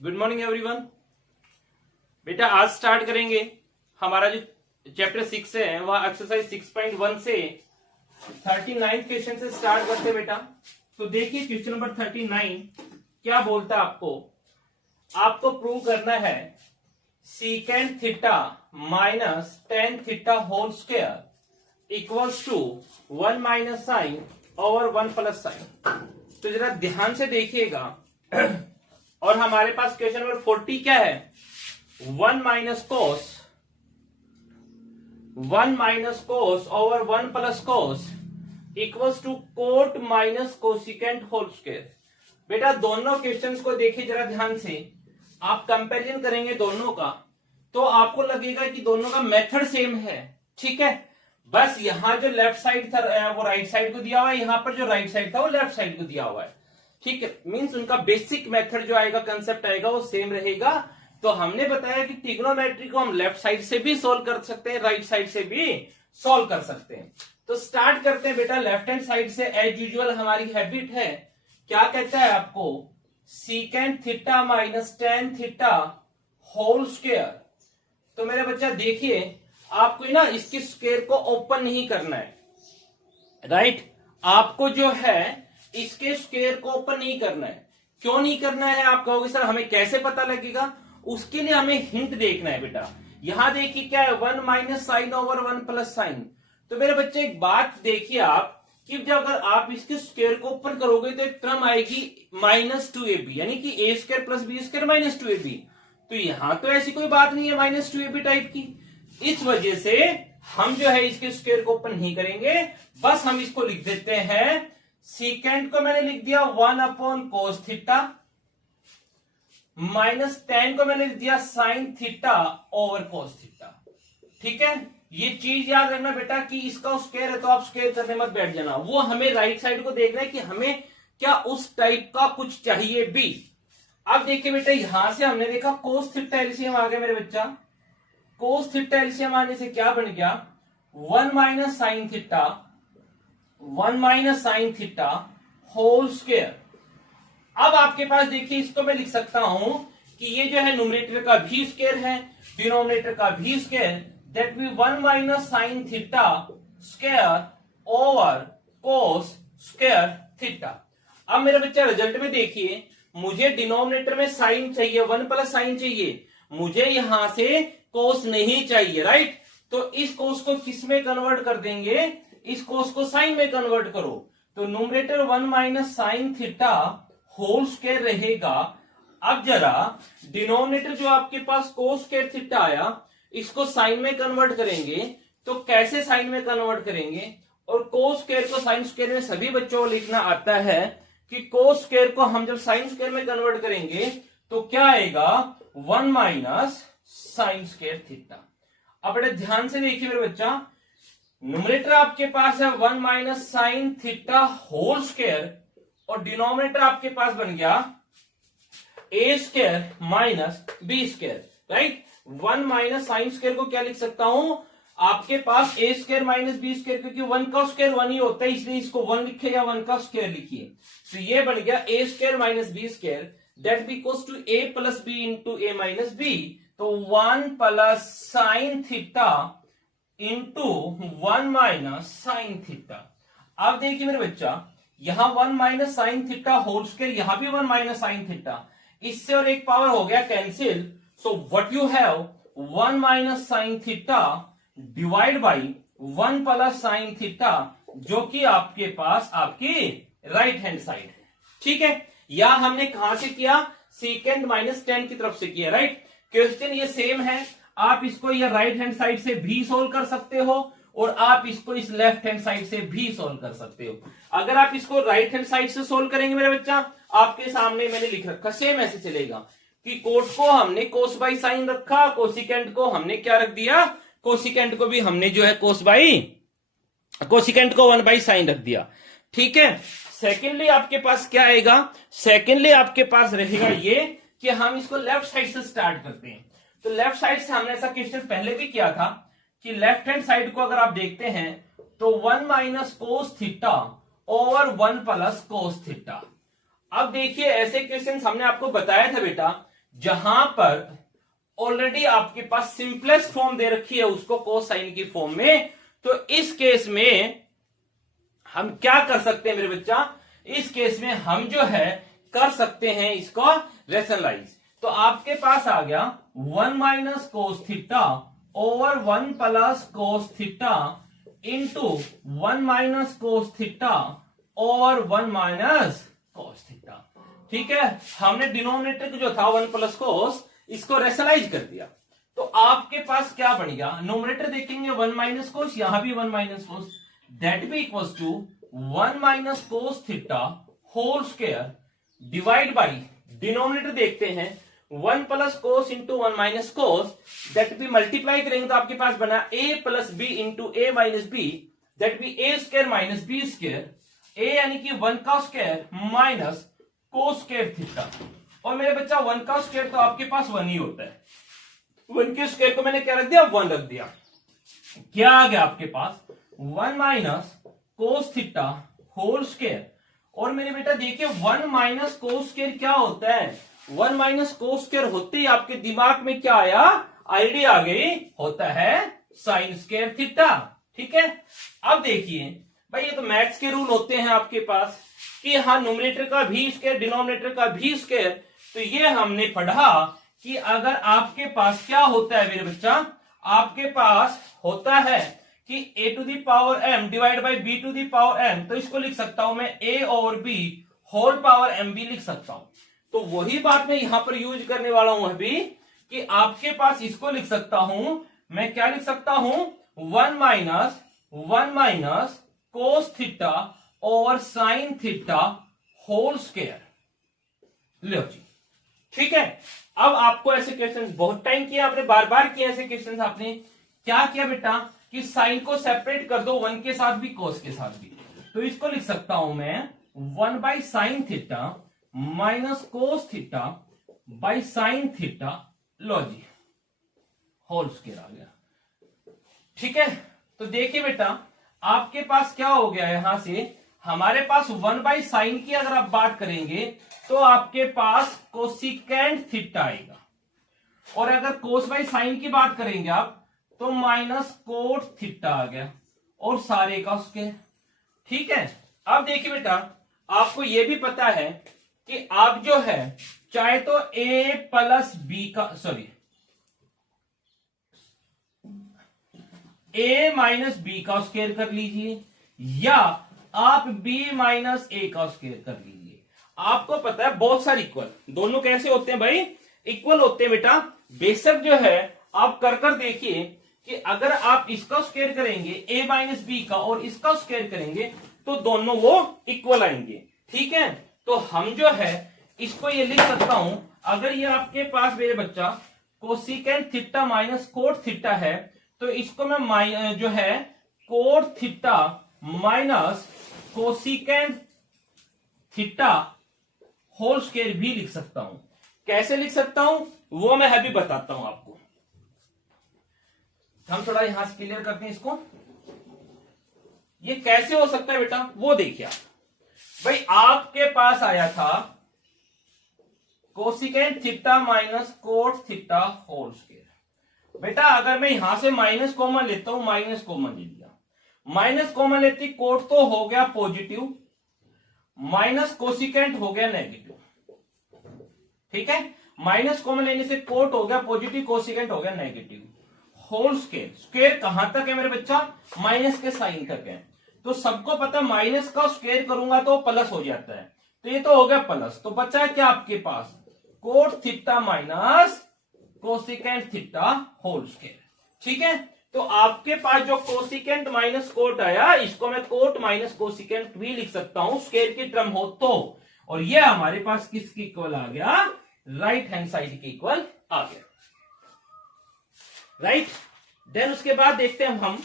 Good morning everyone. बेटा आज start करेंगे हमारा जो चैप्टर 6 है वह एक्सरसाइज 6.1 से 39 क्वेश्चन से स्टार्ट करते हैं बेटा। तो देखिए क्वेश्चन नंबर 39 क्या बोलता है आपको प्रूव करना है secant theta minus tan theta whole square equals to 1 minus sine over 1 plus sine. तो जरा ध्यान से देखिएगा और हमारे पास क्वेश्चन नंबर 40 क्या है, 1 minus cos over 1 plus cos equals to cot minus cosecant whole square. बेटा दोनों क्वेश्चंस को देखिए जरा ध्यान से, आप कंपैरिजन करेंगे दोनों का तो आपको लगेगा कि दोनों का मेथड सेम है। ठीक है, बस यहां जो लेफ्ट साइड था वो राइट साइड को दिया हुआ है, यहां पर जो राइट साइड था वो लेफ्ट साइड को दिया हुआ है। ठीक है, मींस उनका बेसिक मेथड जो आएगा, कंसेप्ट आएगा वो सेम रहेगा। तो हमने बताया कि ट्रिग्नोमेट्री को हम लेफ्ट साइड से भी सोल्व कर सकते हैं, राइट साइड से भी सोल्व कर सकते हैं। तो स्टार्ट करते हैं बेटा लेफ्ट हैंड साइड से। एज यूजुअल हमारी हैबिट है, क्या कहता है आपको, secant theta minus tan theta whole square. तो मेरे बच्चा देखिए आपको ना इसके स्क्वायर को ओपन नहीं करना है, राइट। आपको जो है इसके स्क्वायर को ओपन नहीं करना है। क्यों नहीं करना है आप कहोगे सर हमें कैसे पता लगेगा, उसके लिए हमें हिंट देखना है बेटा। यहां देखिए क्या है, 1 minus sine over 1 plus sine. तो मेरे बच्चे एक बात देखिए आप कि जब अगर आप इसके स्क्वायर को ओपन करोगे तो एक टर्म आएगी -2ab, यानी कि a square plus B square -2ab। तो यहां तो ऐसी कोई बात नहीं है -2ab टाइप की, इस वजह से हम जो है इसके स्क्वायर को ओपन नहीं करेंगे, बस हम इसको लिख देते हैं। सीकेंट को मैंने लिख दिया 1 upon cos theta minus ten को मैंने लिख दिया sine theta over cos theta. ठीक है, ये चीज याद रखना बेटा कि इसका स्क्वायर है तो आप स्क्वायर करने मत बैठ जाना, वो हमें राइट साइड को देखना है कि हमें क्या उस टाइप का कुछ चाहिए भी। अब देखिए बेटा यहां से हमने देखा कोस थीटा एलसीएम आ गया मेरे बच्चा। कोस थीटा एलसीएम आने से क्या बन गया, 1 minus sine theta whole square. अब आपके पास देखिए इसको मैं लिख सकता हूं कि ये जो है न्यूमरेटर का भी स्क्वायर है, डिनोमिनेटर का भी स्क्वायर, दैट भी 1 minus sine theta square over cos square theta. अब मेरे बच्चा रिजल्ट में देखिए, मुझे डिनोमिनेटर में साइन चाहिए, 1 प्लस साइन चाहिए, मुझे यहां से कोस नहीं चाहिए, राइट। तो इस कोस को किस में कन्वर्ट कर देंगे, इस कोस को साइन में कन्वर्ट करो। तो numerator 1 minus sine theta whole square रहेगा। अब जरा डिनोमिनेटर जो आपके पास कोस स्क्वायर थीटा आया, इसको साइन में कन्वर्ट करेंगे। तो कैसे साइन में कन्वर्ट करेंगे, और कोस स्क्वायर को साइन स्क्वायर में सभी बच्चों को लिखना आता है कि कोस स्क्वायर को हम जब साइन स्क्वायर में कन्वर्ट करेंगे तो क्या आएगा, 1 माइनस साइन स्क्वायर थीटा। अब बड़े ध्यान से देखिए मेरे बच्चा, न्यूमरेटर आपके पास है 1 minus sine theta whole square और डिनोमिनेटर आपके पास बन गया a square minus B square, right. 1 minus sine square को क्या लिख सकता हूं, आपके पास a square minus B square, क्योंकि 1 का स्क्वायर 1 ही होता है इसलिए इसको 1 लिखे या 1 का स्क्वायर लिखिए। तो ये बन गया a square minus B square, that be equals to a plus B into a minus B. तो 1 plus sine theta into 1 minus sine theta. अब देखिए मेरे बच्चा, यहां 1 minus sine theta whole square, यहां भी 1 माइनस साइन थीटा, इससे और एक पावर हो गया cancel. So what you have, 1 minus sine theta divide by 1 plus sine theta, जो कि आपके पास आपकी राइट हैंड साइड है। ठीक है, या हमने कहां से किया, सीकेंट माइनस टेन की तरफ से किया, राइट। क्वेश्चन ये सेम है, आप इसको या राइट हैंड साइड से भी सोल्व कर सकते हो और आप इसको इस लेफ्ट हैंड साइड से भी सोल्व कर सकते हो। अगर आप इसको राइट हैंड साइड से सोल्व करेंगे मेरे बच्चा, आपके सामने मैंने लिख रखा, सेम ऐसे चलेगा कि कोट को हमने कोस बाई साइन रखा, कोसिकेंट को हमने क्या रख दिया, कोसिकेंट को भी हमने जो है कोसिकेंट को 1 बाई साइन रख दिया। ठीक है, सेकेंडली आपके पास क्या आएगा, सेकेंडली आपके पास रहेगा ये कि हम इसको लेफ्ट साइड से स्टार्ट करते हैं। तो लेफ्ट साइड से हमने ऐसा क्वेश्चन पहले भी किया था कि लेफ्ट हैंड साइड को अगर आप देखते हैं तो 1 minus cos theta over 1 plus cos theta. अब देखिए ऐसे क्वेश्चन हमने आपको बताया था बेटा, जहां पर ऑलरेडी आपके पास सिंपलेस्ट फॉर्म दे रखी है उसको कोसाइन की फॉर्म में, तो इस केस में हम क्या कर सकते हैं मेरे बच्चा, इस केस में हम जो है कर सकते हैं इसको रेशनलाइज। तो आपके पास आ गया 1 minus cos theta over 1 plus cos theta into 1 minus cos theta over 1 minus cos theta. ठीक है, हमने डिनोमिनेटर जो था 1 प्लस कोस इसको रेशनलाइज कर दिया। तो आपके पास क्या बन गया, नोमिनेटर देखेंगे 1 माइनस कोस, यहां भी 1 minus cos, that be equals to 1 minus cos theta whole square divide by denominator देखते हैं 1 plus cos into 1 minus cos, that be multiply करेंगे तो आपके पास बना a plus B into A minus B, that be A square minus B square, a यानी कि 1 का square minus cos square theta. और मेरे बच्चा 1 का स्क्वायर तो आपके पास 1 ही होता है, 1 के स्क्वायर को मैंने क्या रख दिया, 1 रख दिया। क्या आ गया आपके पास 1 minus cos theta whole square. और मेरे बेटा देखिए 1 माइनस कोस स्क्वायर क्या होता है, 1 माइनस कोस स्क्वायर होते ही आपके दिमाग में क्या आया, आइडिया आ गई, होता है साइन स्क्वायर थीटा। ठीक है, अब देखिए भाई ये तो मैथ्स के रूल होते हैं आपके पास कि हाँ न्यूमरेटर का भी स्क्वायर डिनोमिनेटर का भी स्क्वायर। तो ये हमने पढ़ा कि अगर आपके पास क्या होता है मेरे बच्चा, आपके पास होता है कि a to the power m divide by b to the power m, तो इसको लिख सकता हूं मैं a और b होल पावर m भी लिख सकता हूं। तो वही बात मैं यहां पर यूज करने वाला हूं अभी कि आपके पास इसको लिख सकता हूं, मैं क्या लिख सकता हूं, 1 minus cos theta over sine theta whole square. लो जी, ठीक है। अब आपको ऐसे क्वेश्चन बहुत टाइम किया आपने, बार बार किया ऐसे क्वेश्चन। आपने क्या किया बेटा कि साइन को सेपरेट कर दो, 1 के साथ भी कोस के साथ भी। तो इसको लिख सकता हूं मैं 1 by sine theta minus cos theta by sine theta, लो जी होल स्क्वायर आ गया। ठीक है, तो देखिए बेटा आपके पास क्या हो गया, यहां से हमारे पास 1 बाई साइन की अगर आप बात करेंगे तो आपके पास कोसिकेंट थीटा आएगा, और अगर कोस बाई साइन की बात करेंगे आप तो माइनस कोट थीटा आ गया, और सारे का उसके। ठीक है, अब देखिए बेटा आपको यह भी पता है कि आप जो है चाहे तो a प्लस बी का a माइनस बी का स्क्वायर कर लीजिए, या आप b माइनस a का स्क्वायर कर लीजिए। आपको पता है बहुत सारे इक्वल, दोनों कैसे होते हैं भाई, इक्वल होते हैं बेटा। बेशक जो है आप कर देखिए कि अगर आप इसका स्क्वायर करेंगे a माइनस बी का और इसका स्क्वायर करेंगे तो दोनों वो इक्वल आएंगे। ठीक है, तो हम जो है इसको ये लिख सकता हूं, अगर ये आपके पास मेरे बच्चा cosecant theta minus cot theta है, तो इसको मैं जो है cot theta minus cosecant theta whole square भी लिख सकता हूं। कैसे लिख सकता हूं वो मैं अभी बताता हूं आपको। हम थोड़ा यहां से क्लियर करते हैं इसको, ये कैसे हो सकता है बेटा वो देखिए आप। भाई आपके पास आया था cosecant theta minus cot theta whole square. बेटा अगर मैं यहां से माइनस कॉमन लेता हूं, माइनस कॉमन ले लिया, माइनस कॉमन लेती कोट तो हो गया पॉजिटिव, माइनस कोसिकेंट हो गया नेगेटिव। ठीक है, माइनस कॉमन लेने से कोट हो गया पॉजिटिव, कोसिकेंट हो गया नेगेटिव। होल स्क्वायर, स्क्वायर कहां तक है मेरे बच्चा, माइनस के साइन तक है। तो सबको पता है माइनस का स्क्वायर करूंगा तो प्लस हो जाता है, तो ये तो हो गया प्लस। तो बचा है क्या आपके पास, cot theta minus cosecant theta whole square. ठीक है, तो आपके पास जो कोसिकेंट माइनस कोट आया, इसको मैं कोट माइनस कोसिकेंट भी लिख सकता हूं स्क्वायर की टर्म हो तो। और ये हमारे पास किसके इक्वल आ गया, राइट हैंड साइड के इक्वल आ गया। राइट, देन उसके बाद देखते हैं हम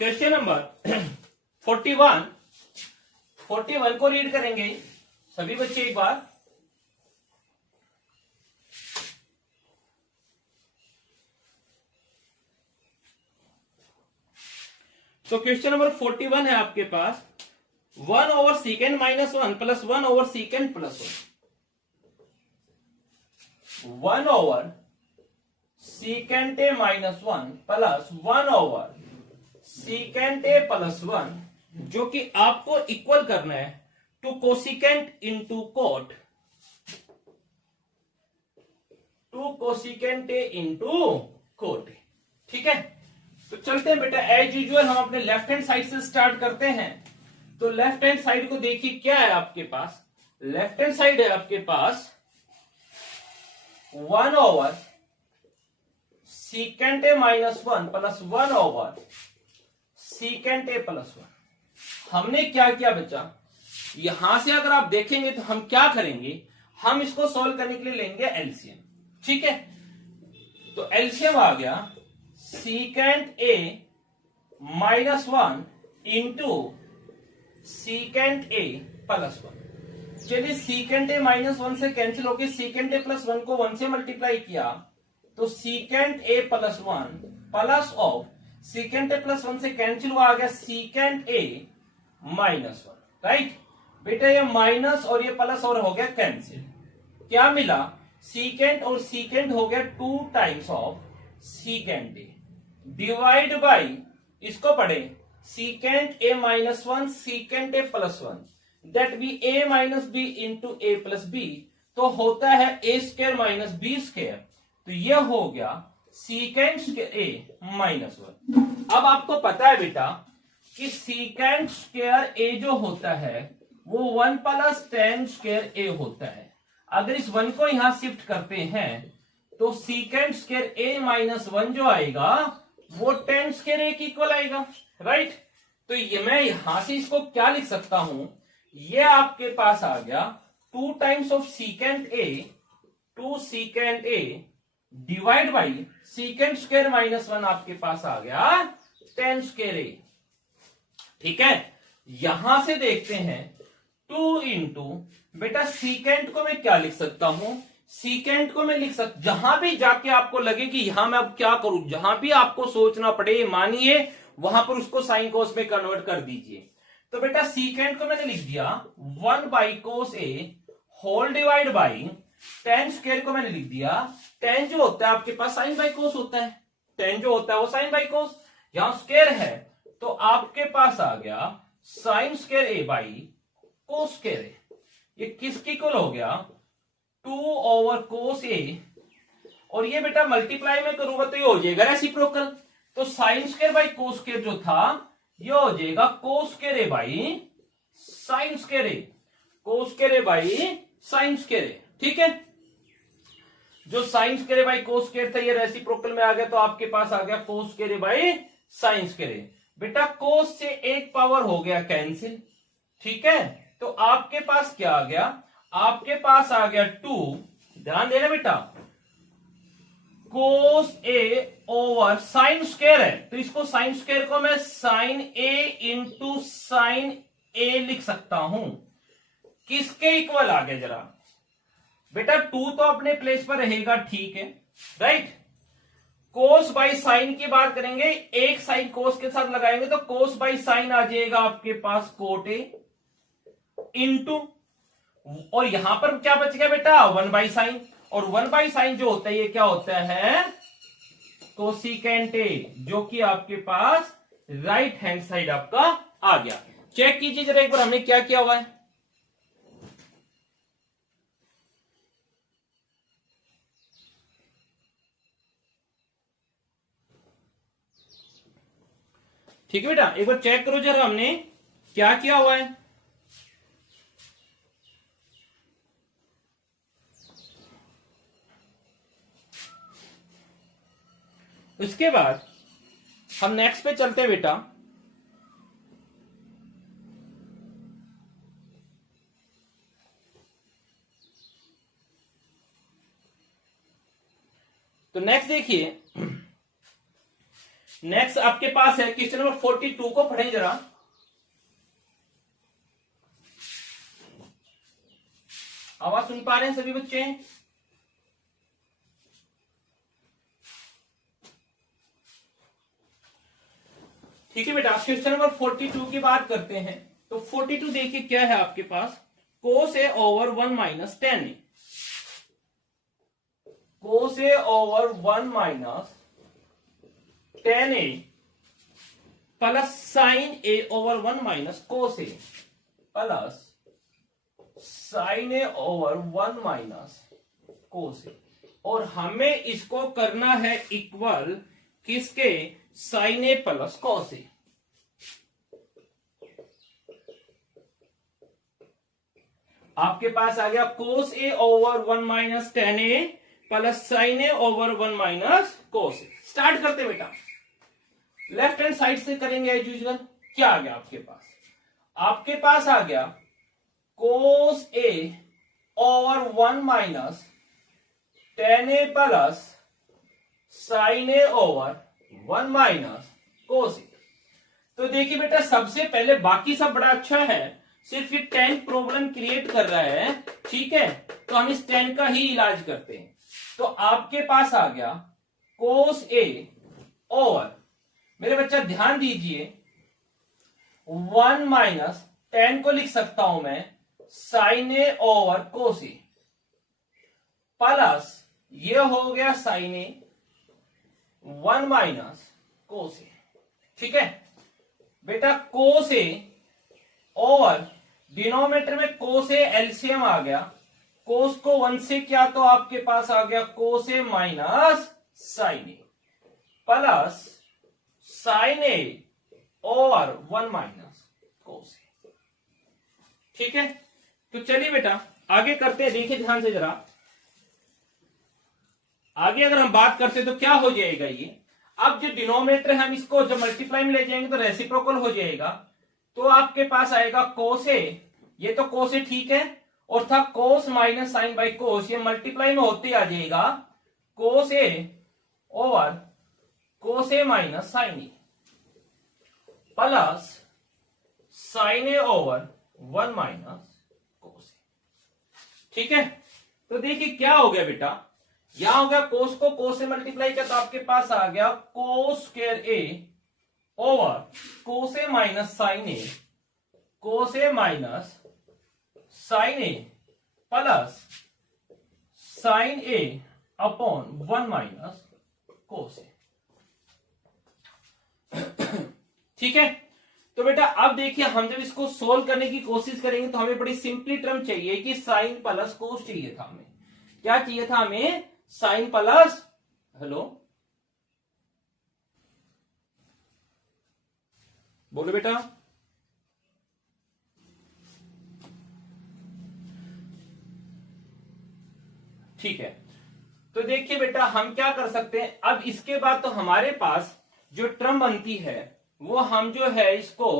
क्वेश्चन नंबर 41 को रीड करेंगे सभी बच्चे एक बार। तो क्वेश्चन नंबर 41 है आपके पास, 1/sec-1 plus 1/sec plus 1/sec-a minus 1 plus 1/sec-a plus 1, जो कि आपको इक्वल करना है two cosecant into cot, two cosecant A into cot. ठीक है, तो चलते हैं बेटा, एज यूजुअल हम अपने लेफ्ट हैंड साइड से स्टार्ट करते हैं। तो लेफ्ट हैंड साइड को देखिए क्या है आपके पास, लेफ्ट हैंड साइड है आपके पास 1/sec-a minus 1 plus 1/sec-a plus 1। हमने क्या किया बच्चा, यहां से अगर आप देखेंगे तो हम क्या करेंगे, हम इसको सोल्व करने के लिए लेंगे एलसीएम। ठीक है, तो एलसीएम आ गया sec-a minus 1 into sec-a plus 1। चलिए sec-a माइनस 1 से कैंसिल होकर sec-a प्लस 1 को 1 से मल्टीप्लाई किया तो sec-a plus 1 plus of sec-a plus 1 से कैंसिल हुआ, आ गया sec-a माइनस 1। राइट बेटा, ये माइनस और ये प्लस और हो गया कैंसिल, क्या मिला, सीकेंट और सीकेंट हो गया 2 times of secant A divide by, इसको पढ़े secant A minus 1 secant A plus 1, that be A minus B into A plus B, तो होता है A square minus B square, तो ये हो गया सीकेंट स्क्वायर ए माइनस 1। अब आपको पता है बेटा कि सीकेंट स्क्वायर ए जो होता है वो 1 प्लस टेन स्क्वायर ए होता है। अगर इस 1 को यहां शिफ्ट करते हैं तो सीकेंट स्क्वायर ए माइनस 1 जो आएगा वो टेन स्क्वायर ए की इक्वल आएगा। राइट, तो ये मैं यहां से इसको क्या लिख सकता हूं, ये आपके पास आ गया 2 times of secant A, 2 secant A divide by secant square minus 1 आपके पास आ गया टेन स्क्वायर ए। ठीक है, यहां से देखते हैं 2 इंटू, बेटा सीकेंट को मैं क्या लिख सकता हूं, सीकेंट को मैं लिख सकता, जहां भी जाके आपको लगे कि यहां मैं अब क्या करूं, जहां भी आपको सोचना पड़े मानिए वहां पर उसको साइन कोस में कन्वर्ट कर दीजिए। तो बेटा सीकेंट को मैंने लिख दिया 1 by cos A whole divide by tan square को मैंने लिख दिया, टेन जो होता है आपके पास साइन बाई कोस होता है, टेन जो होता है वो साइन बाई कोस, यहां स्क्वायर है तो आपके पास आ गया sine square A by cos square A. ये किसकी इक्वल हो गया 2 ओवर कोस ए, और ये बेटा मल्टीप्लाई में करूंगा तो ये हो जाएगा रेसिप्रोकल, तो sine square by cos square जो था ये हो जाएगा cos square A by sine square A, cos square A by sine square A. ठीक है, जो sine square by cos square था ये रेसिप्रोकल में आ गया, तो आपके पास आ गया cos square by sine square A. बेटा कोस से एक पावर हो गया कैंसिल। ठीक है, तो आपके पास क्या आ गया, आपके पास आ गया 2, ध्यान देना बेटा, कोस ए ओवर साइन स्क्वायर है तो इसको साइन स्क्वायर को मैं साइन ए इंटू साइन ए लिख सकता हूं, किसके इक्वल आ गया जरा बेटा, 2 तो अपने प्लेस पर रहेगा। ठीक है, राइट, कोस बाई साइन की बात करेंगे, एक साइन कोस के साथ लगाएंगे तो कोस बाई साइन आ जाएगा आपके पास कोट ए इंटू, और यहां पर क्या बच गया बेटा 1 बाई साइन, और 1 बाई साइन जो होता है ये क्या होता है कोसिकेंट ए, जो कि आपके पास राइट हैंड साइड आपका आ गया। चेक कीजिए जरा एक बार हमने क्या किया हुआ है, ठीक है बेटा, एक बार चेक करो जरा हमने क्या किया हुआ है। उसके बाद हम नेक्स्ट पे चलते हैं बेटा, तो नेक्स्ट देखिए, नेक्स्ट आपके पास है क्वेश्चन नंबर 42 को पढ़ें जरा। आवाज सुन पा रहे हैं सभी बच्चे? ठीक है बेटा, क्वेश्चन नंबर 42 की बात करते हैं। तो 42 देखिए क्या है आपके पास, cos a over 1 minus tan a, cos a over 1 minus tan a plus sin a over 1 minus cos a plus sin a over 1 minus cos a, और हमें इसको करना है इक्वल किसके, sin a plus cos a। आपके पास आ गया cos a over 1 minus tan a plus sin a over 1 minus cos a। Start करते बेटा, लेफ्ट हैंड साइड से करेंगे एज यूजुअल। क्या आ गया आपके पास, आपके पास आ गया cos a over 1 minus tan a plus sin a over 1 minus cos a। तो देखिए बेटा, सबसे पहले बाकी सब बड़ा अच्छा है, सिर्फ ये tan प्रॉब्लम क्रिएट कर रहा है, ठीक है, तो हम इस tan का ही इलाज करते हैं। तो आपके पास आ गया cos a ओवर, मेरे बच्चा ध्यान दीजिए, 1 माइनस tan को लिख सकता हूं मैं sin a over cos a plus ये हो गया sin a 1 minus cos a, ठीक है बेटा। cos a ओवर डिनोमिनेटर में cos a एलसीएम आ गया, cos को 1 से किया तो आपके पास आ गया cos a minus sin a plus sin a over 1 minus cos a, ठीक है। तो चलिए बेटा आगे करते हैं, देखिए ध्यान से जरा, आगे अगर हम बात करते तो क्या हो जाएगा ये, अब जो डिनोमिनेटर है हम इसको जब मल्टीप्लाई में ले जाएंगे तो रेसिप्रोकल हो जाएगा, तो आपके पास आएगा cos a, ये तो cos a ठीक है, और था cos minus sine by cos, ये मल्टीप्लाई में होते आ जाएगा cos a over cos a minus sine a plus sine a over 1 minus cos a, ठीक है। तो देखिए क्या हो गया बेटा, यहां हो गया cos को cos से मल्टीप्लाई किया तो आपके पास आ गया cos square a over cos a minus sine a, cos a minus sine a plus sine a upon 1 minus cos a, ठीक है। तो बेटा अब देखिए, हम जब इसको सोल्व करने की कोशिश करेंगे तो हमें बड़ी सिंपली टर्म चाहिए कि साइन प्लस कोस चाहिए था हमें, क्या चाहिए था हमें, साइन प्लस, हेलो बोलो बेटा, ठीक है। तो देखिए बेटा हम क्या कर सकते हैं, अब इसके बाद तो हमारे पास जो टर्म बनती है वो हम जो है इसको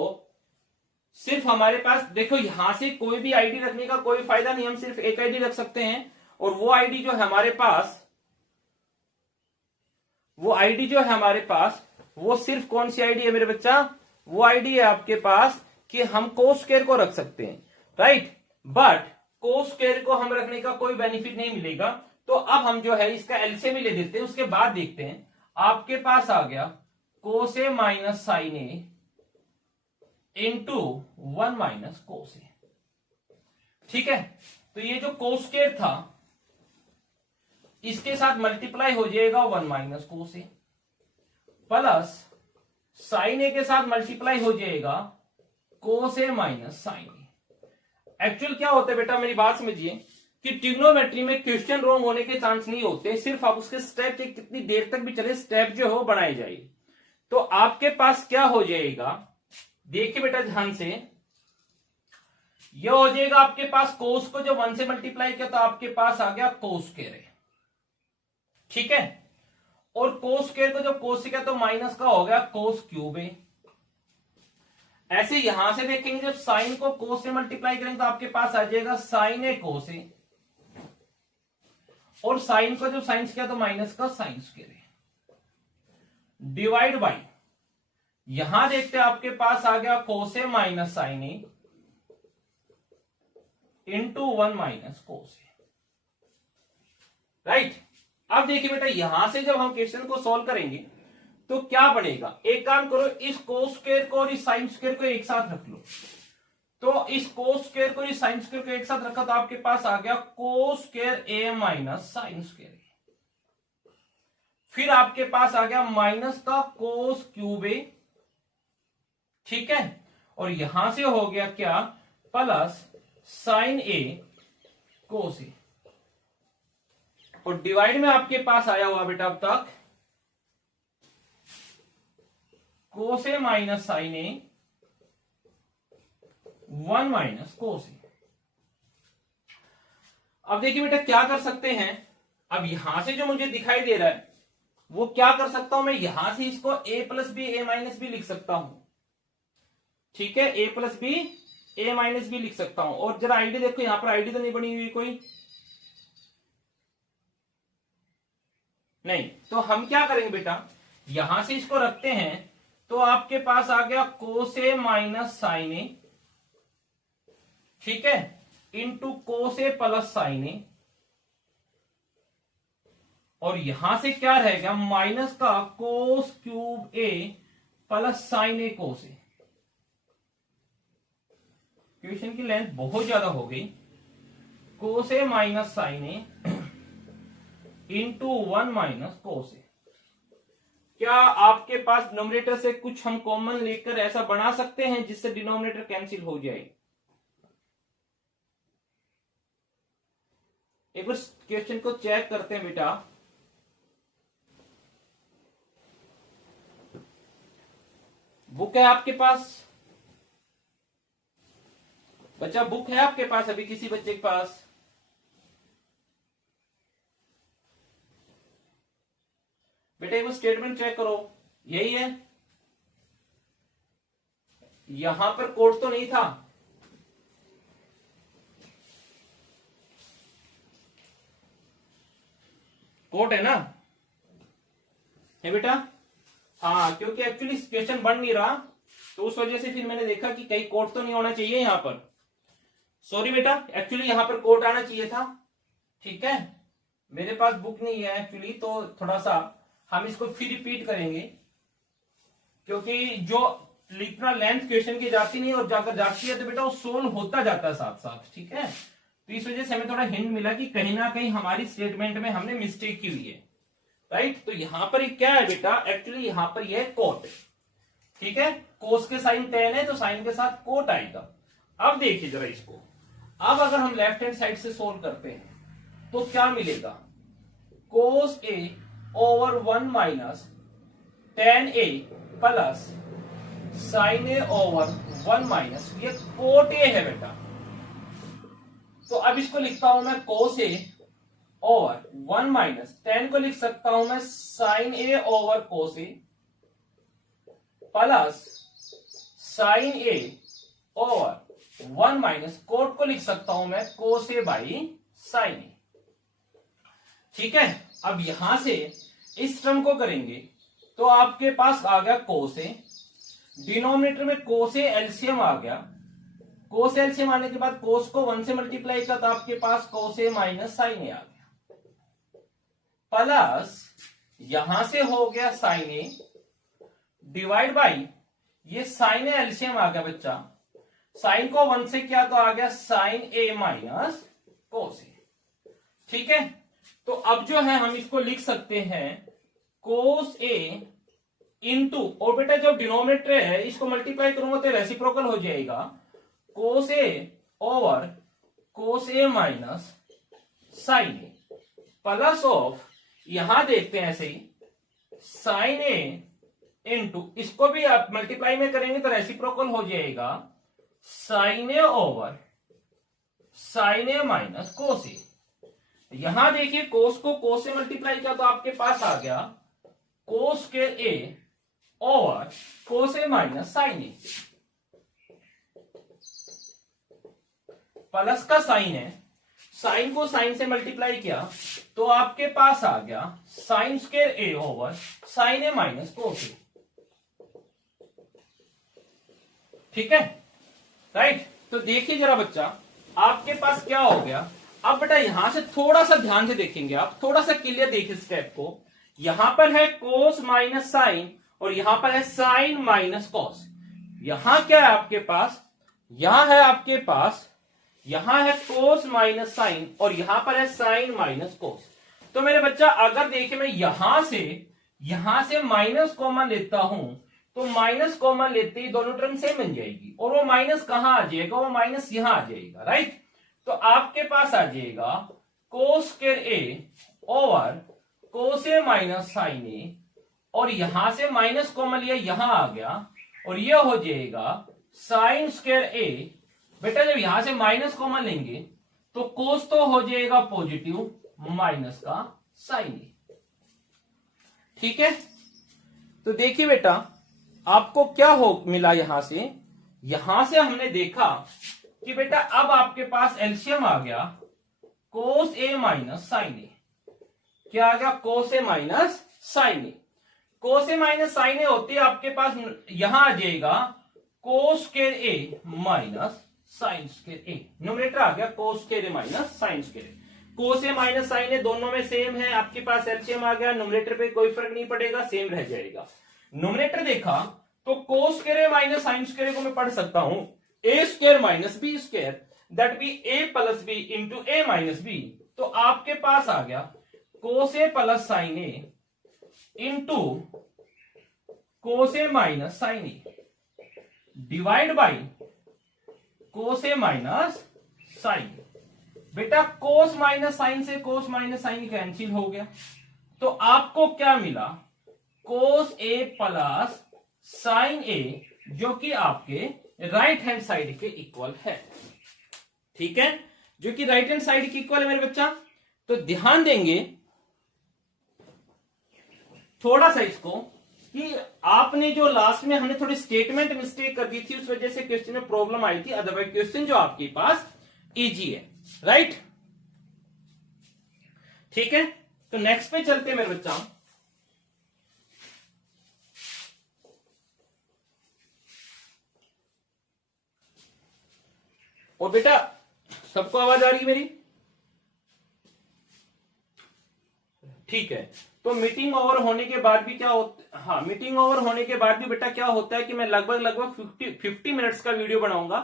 सिर्फ हमारे पास, देखो यहां से कोई भी आईडी रखने का कोई फायदा नहीं, हम सिर्फ एक आईडी रख सकते हैं, और वो आईडी जो है हमारे पास, वो आईडी जो है हमारे पास वो सिर्फ कौन सी आईडी है मेरे बच्चा, वो आईडी है आपके पास कि हम कोस स्क्वायर को रख सकते हैं, राइट, बट कोस स्क्वायर को हम रखने का कोई बेनिफिट नहीं मिलेगा। तो अब हम जो है इसका एलसीएम ले देते हैं, उसके बाद देखते हैं। आपके पास आ गया cos A minus sine A into 1 minus cos ए, ठीक है। तो ये जो कोस स्क्वायर था इसके साथ मल्टीप्लाई हो जाएगा 1 minus cos A, plus sine ए के साथ मल्टीप्लाई हो जाएगा cos A minus sine A. Actual क्या होता है बेटा, मेरी बात समझिए कि ट्रिग्नोमेट्री में क्वेश्चन रॉन्ग होने के चांस नहीं होते, सिर्फ आप उसके स्टेप कितनी देर तक भी चले, स्टेप जो है वो बनाए जाए। तो आपके पास क्या हो जाएगा, देखिए बेटा ध्यान से, ये हो जाएगा आपके पास कोस को जब 1 से मल्टीप्लाई किया तो आपके पास आ गया कोस स्क्वायर है, ठीक है, और कोस स्क्वायर को जब कोस से किया तो माइनस का हो गया कोस क्यूब है। ऐसे यहां से देखेंगे जब साइन को कोस से मल्टीप्लाई करेंगे तो आपके पास आ जाएगा साइन ए कोस ए, और साइन को जब साइन से किया तो माइनस का साइन स्क्वायर है, डिवाइड बाई, यहां देखते हैं आपके पास आ गया cos A minus sine A into 1 minus cos A, right. अब देखिए बेटा यहां से जब हम क्वेश्चन को सॉल्व करेंगे तो क्या बनेगा, एक काम करो, इस कोस स्क्वायर को और इस साइन स्क्वायर को एक साथ रख लो, तो इस कोस स्क्वायर को, इस साइन स्क्वायर को एक साथ रखा तो आपके पास आ गया cos square A minus sine square ए। फिर आपके पास आ गया माइनस का कोस क्यूब ए, ठीक है, और यहां से हो गया क्या, प्लस साइन ए कोस ए, और डिवाइड में आपके पास आया हुआ बेटा अब तक कोस A minus sine A 1 minus cos ए। अब देखिए बेटा क्या कर सकते हैं, अब यहां से जो मुझे दिखाई दे रहा है वो क्या कर सकता हूं मैं, यहां से इसको a plus B A minus B लिख सकता हूं, ठीक है, a plus B A minus B लिख सकता हूं। और जरा आईडी देखो, यहां पर आईडी तो नहीं बनी हुई कोई, नहीं, तो हम क्या करेंगे बेटा, यहां से इसको रखते हैं तो आपके पास आ गया कोस ए माइनस साइन ए, ठीक है, into cos A plus sine A, और यहां से क्या रहेगा माइनस का cos cube A plus sine A cos A. Question की लेंथ बहुत ज्यादा हो गई, कोस A minus sine A into 1 minus cos ए। क्या आपके पास डिनोमिनेटर से कुछ हम कॉमन लेकर ऐसा बना सकते हैं जिससे डिनोमिनेटर कैंसिल हो जाए? एक बार क्वेश्चन को चेक करते हैं बेटा, बुक है आपके पास बच्चा, बुक है आपके पास अभी किसी बच्चे के पास? बेटा एक बार स्टेटमेंट चेक करो, यही है, यहां पर कोड तो नहीं था, कोड है ना, है बेटा? हाँ, क्योंकि एक्चुअली क्वेश्चन बन नहीं रहा तो उस वजह से फिर मैंने देखा कि कहीं कोड तो नहीं होना चाहिए यहां पर। सॉरी बेटा, एक्चुअली यहां पर कोड आना चाहिए था, ठीक है, मेरे पास बुक नहीं है एक्चुअली, तो थोड़ा सा हम इसको फिर रिपीट करेंगे, क्योंकि जो लिखना लेंथ क्वेश्चन की जाती नहीं और जाकर जाती है तो बेटा वो सोल्व होता जाता है साथ साथ, ठीक है। तो इस वजह से हमें थोड़ा हिंट मिला कि कहीं ना कहीं हमारी स्टेटमेंट में हमने मिस्टेक की हुई है, राइट। तो यहां पर क्या है बेटा, एक्चुअली यहां पर यह कोट, ठीक है, कोस के साइन टेन है तो साइन के साथ कोट आएगा। अब देखिए जरा इसको, अब अगर हम लेफ्ट हैंड साइड से सोल्व करते हैं तो क्या मिलेगा, कोस A over 1 minus ten A plus sine A over 1 minus, ये कोट ए है बेटा। तो अब इसको लिखता हूं मैं cos A over 1 minus ten को लिख सकता हूं मैं sign A over cos A plus sine A over 1 minus cot को लिख सकता हूं मैं कोस ए बाई साइन ए, ठीक है। अब यहां से इस टर्म को करेंगे तो आपके पास आ गया कोस ए, डिनोमिनेटर में कोस ए एलसीएम आ गया, कोस एलसीएम आने के बाद कोस को 1 से मल्टीप्लाई किया तो आपके पास कोस ए माइनस साइन ए आ गया, प्लस यहां से हो गया साइन ए डिवाइड बाई ये साइन ए एलसीएम आ गया बच्चा, साइन को 1 से किया तो आ गया साइन ए माइनस कोस ए, ठीक है। तो अब जो है हम इसको लिख सकते हैं कोस ए इंटू, और बेटा जो डिनोमिनेटर है इसको मल्टीप्लाई करूंगा तो रेसिप्रोकल हो जाएगा, cos A over cos A minus sine A plus of, यहां देखते हैं ऐसे ही साइन ए इंटू, इसको भी आप मल्टीप्लाई में करेंगे तो रेसिप्रोकल हो जाएगा sign A over sine A minus cos ए। यहां देखिए कोस को कोस से मल्टीप्लाई किया तो आपके पास आ गया कोस के ए over cos A minus sine A, plus का साइन है, साइन को साइन से मल्टीप्लाई किया तो आपके पास आ गया sine square A over sine A minus cos ए, ठीक है, राइट। तो देखिए जरा बच्चा, आपके पास क्या हो गया। अब बेटा यहां से थोड़ा सा ध्यान से देखेंगे आप, थोड़ा सा क्लियर देखिए स्टेप को, यहां पर है कोस माइनस साइन और यहां पर है साइन माइनस कॉस, यहां क्या है आपके पास यहां है आपके पास, यहां है कोस माइनस साइन और यहां पर है साइन माइनस कोस। तो मेरे बच्चा अगर देखिए मैं यहां से माइनस कॉमन लेता हूं तो माइनस कॉमन लेते ही दोनों टर्म सेम बन जाएगी और वो माइनस कहां आ जाएगा, वो माइनस यहां आ जाएगा, राइट। तो आपके पास आ जाएगा cos square A over cos A minus sine A और यहां से माइनस कॉमन लिया यहां आ गया और ये हो जाएगा साइन स्क्वायर ए। बेटा जब यहां से माइनस कॉमन लेंगे तो कोस तो हो जाएगा पॉजिटिव माइनस का साइन ए, ठीक है। तो देखिए बेटा आपको क्या हो मिला, यहां से हमने देखा कि बेटा अब आपके पास एलसीएम आ गया कोस ए माइनस साइन ए। क्या आ गया, cos A minus sine A. Cos A minus sine ए होते आपके पास यहां आ जाएगा cos square A minus sine square A. Numerator आ गया cos square A minus sine square A. Cos A minus sine ए दोनों में सेम है, आपके पास एलसीएम आ गया, न्यूमरेटर पे कोई फर्क नहीं पड़ेगा, सेम रह जाएगा। न्यूमरेटर देखा तो cos square A minus sine square A को मैं पढ़ सकता हूं A square minus B square, that be A plus B into A minus B. तो आपके पास आ गया cos A plus sine A into cos A minus sine A divide by cos A minus sine. बेटा cos minus sign से कोस minus sign cancel हो गया, तो आपको क्या मिला, कोस ए प्लस साइन ए, जो कि आपके राइट हैंड साइड के इक्वल है, ठीक है, जो कि राइट हैंड साइड के इक्वल है मेरे बच्चा। तो ध्यान देंगे थोड़ा सा इसको कि आपने जो लास्ट में हमने थोड़ी स्टेटमेंट मिस्टेक कर दी थी, उस वजह से क्वेश्चन में प्रॉब्लम आई थी, अदरवाइज क्वेश्चन जो आपके पास इजी है, राइट, ठीक है। तो नेक्स्ट पे चलते हैं मेरे बच्चा। और बेटा सबको आवाज आ रही है मेरी, ठीक है। तो मीटिंग ओवर होने के बाद भी क्या होता, हाँ मीटिंग ओवर होने के बाद भी बेटा क्या होता है कि मैं लगभग 50 मिनट्स का वीडियो बनाऊंगा।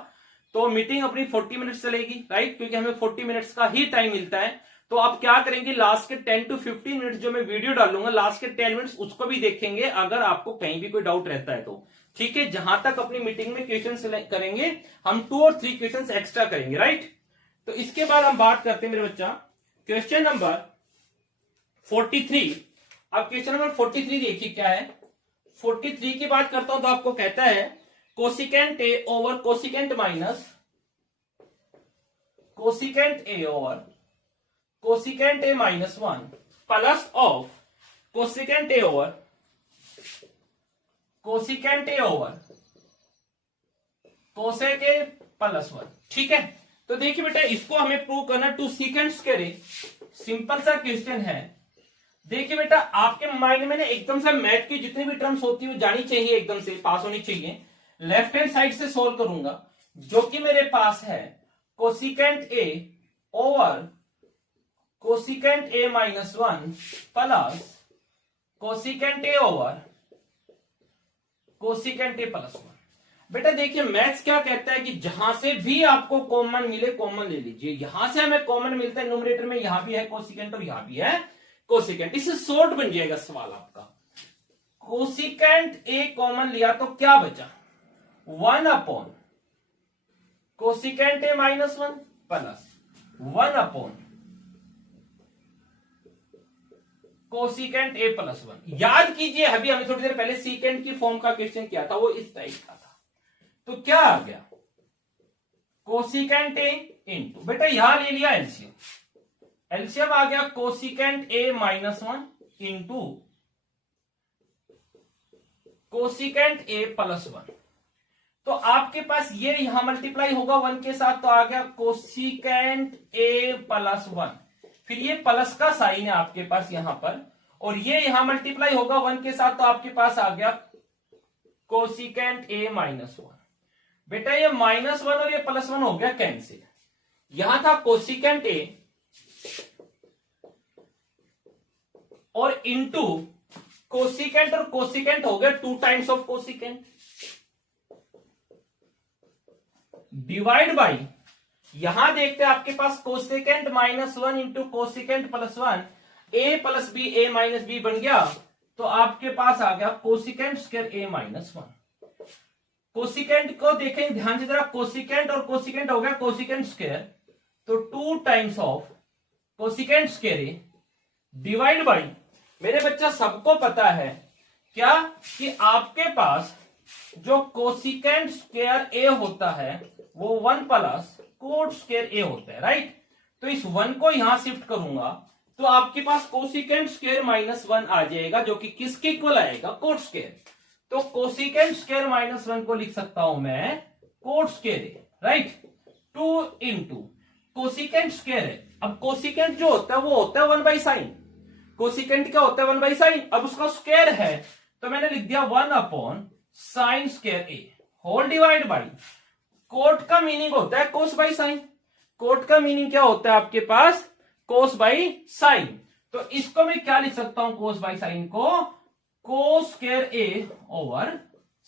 तो मीटिंग अपनी 40 मिनट्स चलेगी, राइट, क्योंकि हमें 40 मिनट्स का ही टाइम मिलता है। तो आप क्या करेंगे, लास्ट के 10 to 15 मिनट्स जो मैं वीडियो डालूंगा, लास्ट के 10 मिनट्स उसको भी देखेंगे अगर आपको कहीं भी कोई डाउट रहता है तो, ठीक है। जहां तक अपनी मीटिंग में क्वेश्चन करेंगे हम 2 और 3 क्वेश्चन एक्स्ट्रा करेंगे, राइट। तो इसके बाद हम बात करते हैं मेरे बच्चा क्वेश्चन नंबर 43। अब क्वेश्चन नंबर 43 देखिए क्या है। 43 की बात करता हूं तो आपको कहता है cosecant A over cosecant minus cosecant A over cosecant A minus 1 plus of cosecant A over cosecant A over cosec A plus 1, ठीक है। तो देखिए बेटा इसको हमें प्रूव करना, 2 सीकेंट्स करे, सिंपल सा क्वेश्चन है। देखिए बेटा आपके माइंड में ना एकदम से मैथ की जितनी भी टर्म्स होती है वो जानी चाहिए, एकदम से पास होनी चाहिए। लेफ्ट हैंड साइड से सोल्व करूंगा, जो कि मेरे पास है cosecant A over cosecant A minus 1 plus cosecant A over cosecant A plus 1। बेटा देखिए मैथ्स क्या कहता है कि जहां से भी आपको कॉमन मिले कॉमन ले लीजिए। यहां से हमें कॉमन मिलता है न्यूमरेटर में, यहां भी है कोसिकेंट और यहां भी है कोसिकेंट, इससे शॉर्ट बन जाएगा सवाल आपका। कोसिकेंट ए कॉमन लिया तो क्या बचा, 1 upon cosecant A minus 1 plus 1 upon cosecant A plus 1। याद कीजिए अभी हमने थोड़ी देर पहले सीकेंट की फॉर्म का क्वेश्चन किया था, वो इस टाइप का था। तो क्या आ गया, कोसिकेंट ए इंटू, बेटा यहां ले लिया एलसीएम, एलसीएम आ गया cosecant A minus 1 into cosecant A plus 1। तो आपके पास ये यहां मल्टीप्लाई होगा 1 के साथ, तो आ गया कोसिकेंट ए प्लस 1। फिर ये प्लस का साइन है आपके पास यहां पर, और ये यहां मल्टीप्लाई होगा 1 के साथ, तो आपके पास आ गया कोसिकेंट ए माइनस 1। बेटा ये -1 और ये +1 हो गया कैंसिल। यहां था कोसिकेंट ए और इंटू कोसिकेंट, और कोसिकेंट हो गया 2 times of cosecant. Divide by, यहां देखते हैं आपके पास cosecant -1 into cosecant +1, a plus B a minus B बन गया, तो आपके पास आ गया कोसिकेंट स्क्वायर a -1। कोसिकेंट को देखें ध्यान से जरा, कोसिकेंट और कोसिकेंट हो गया कोसिकेंट स्क्वायर, तो 2 times of cosecant square a divide by, मेरे बच्चा सबको पता है क्या कि आपके पास जो कोसिकेंट स्क्वायर a होता है वो 1 प्लस कोट स्क्वायर a होता है, राइट। तो इस 1 को यहां शिफ्ट करूंगा तो आपके पास कोसिकेंट स्क्वायर -1 आ जाएगा, जो कि किसके इक्वल आएगा, कोट स्क्वायर। तो कोसिकेंट स्क्वायर -1 को लिख सकता हूं मैं coat square a, right. 2 into cosecant square है, अब कोसिकेंट जो होता है वो होता है 1/sin, कोसिकेंट क्या होता है 1/sin, अब उसका स्क्वायर है तो मैंने लिख दिया 1/sin square a whole divide by, cot का मीनिंग होता है कोस बाई साइन, कोट का मीनिंग क्या होता है आपके पास, कोस बाई साइन। तो इसको मैं क्या लिख सकता हूं, कोस बाई साइन को cos square a over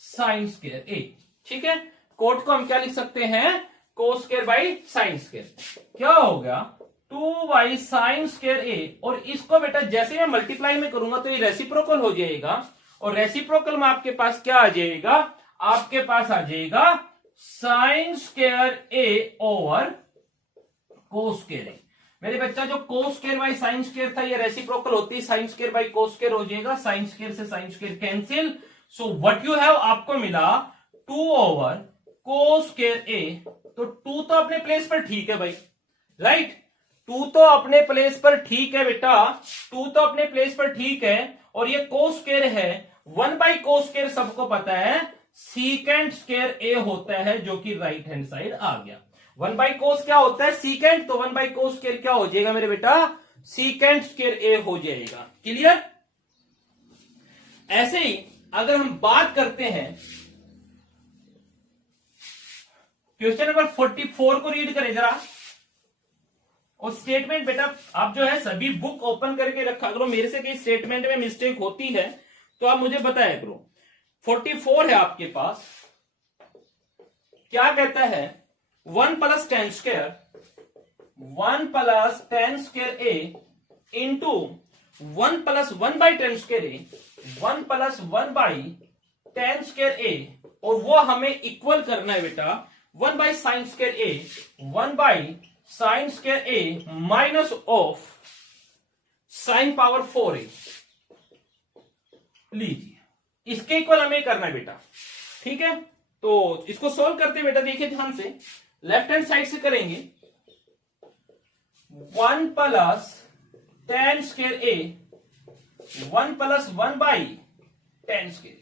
sine square a, ठीक है। कोट को हम क्या लिख सकते हैं, कोस स्क्वायर बाई साइन स्क्वायर, क्या हो गया 2/sin स्क्वायर a, और इसको बेटा जैसे मैं मल्टीप्लाई में करूंगा तो ये रेसिप्रोकल हो जाएगा, और रेसिप्रोकल में आपके पास क्या आ जाएगा, आपके पास आ जाएगा sign square a over cos square a। मेरे बच्चा जो कोस स्क्वायर बाई साइन स्क्वायर था ये रेसिप्रोकल होती है, sign square by cos square हो जाएगा, साइन स्क्वायर से sine square cancel, so what you have, आपको मिला 2 ओवर कोस स्क्वायर a। तो 2 तो अपने प्लेस पर ठीक है भाई, राइट, 2 तो अपने प्लेस पर ठीक है बेटा, 2 तो अपने प्लेस पर ठीक है, और ये कोस स्क्वायर है, 1/कोस स्क्वायर सबको पता है सीकेंट स्क्वायर a होता है, जो कि राइट हैंड साइड आ गया। 1/कोस क्या होता है, सीकेंट, तो 1/कोस स्क्वायर क्या हो जाएगा मेरे बेटा, सीकेंट स्क्वायर a हो जाएगा, क्लियर। ऐसे ही अगर हम बात करते हैं क्वेश्चन नंबर 44 को रीड करें जरा, और स्टेटमेंट बेटा आप जो है सभी बुक ओपन करके रखा करो, मेरे से कहीं स्टेटमेंट में मिस्टेक होती है तो आप मुझे बताया करो। 44 है आपके पास, क्या कहता है, 1 + tan square, 1 + tan square a into 1 + 1/tan square a, 1 + 1/tan square a, और वो हमें इक्वल करना है बेटा 1/sin square a, 1/sin square a minus of sin power 4a, लीजिए इसके इक्वल हमें करना है बेटा, ठीक है। तो इसको सोल्व करते हैं बेटा, देखिए ध्यान से, लेफ्ट हैंड साइड से करेंगे, 1 + tan square a, 1 + 1/tan square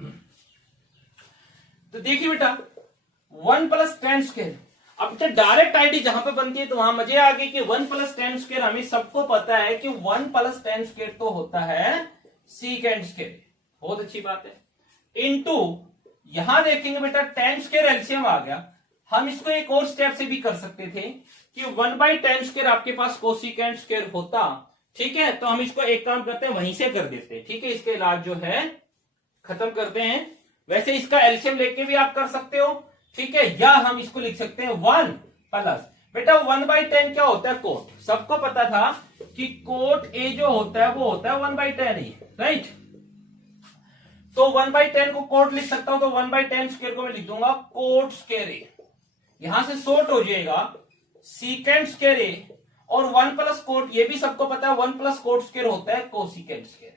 a। तो देखिए बेटा 1 + tan स्क्वायर, अब बेटा डायरेक्ट आईडी जहां पे बनती है तो वहां मजे आ गए कि 1 + tan स्क्वायर, हमें सबको पता है कि 1 + tan स्क्वायर तो होता है सीकेंट स्क्वायर, बहुत अच्छी बात है, इनटू यहां देखेंगे बेटा tan स्क्वायर एलसीएम आ गया, हम इसको एक और स्टेप से भी कर सकते थे कि 1/tan स्क्वायर आपके पास कोसिकेंट स्क्वायर होता, ठीक है। तो हम इसको एक काम करते हैं वहीं से कर देते हैं, ठीक है, इसके इलाज जो है खत्म करते हैं। वैसे इसका एलसीएम लेके भी आप कर सकते हो, ठीक है, या हम इसको लिख सकते हैं 1 प्लस, बेटा 1/10 क्या होता है, कोट, सबको पता था कि कोट a जो होता है वो होता है 1/10 ही, राइट। तो 1/10 को कोट लिख सकता हूं, तो 1/10 स्क्वायर को मैं लिख दूंगा कोट स्क्वायर a, यहां से शॉर्ट हो जाएगा सीकेंट स्क्वायर a, और 1 + कोट, ये भी सबको पता है 1 + कोट स्क्वायर होता है कोसिकेंट स्क्वायर a,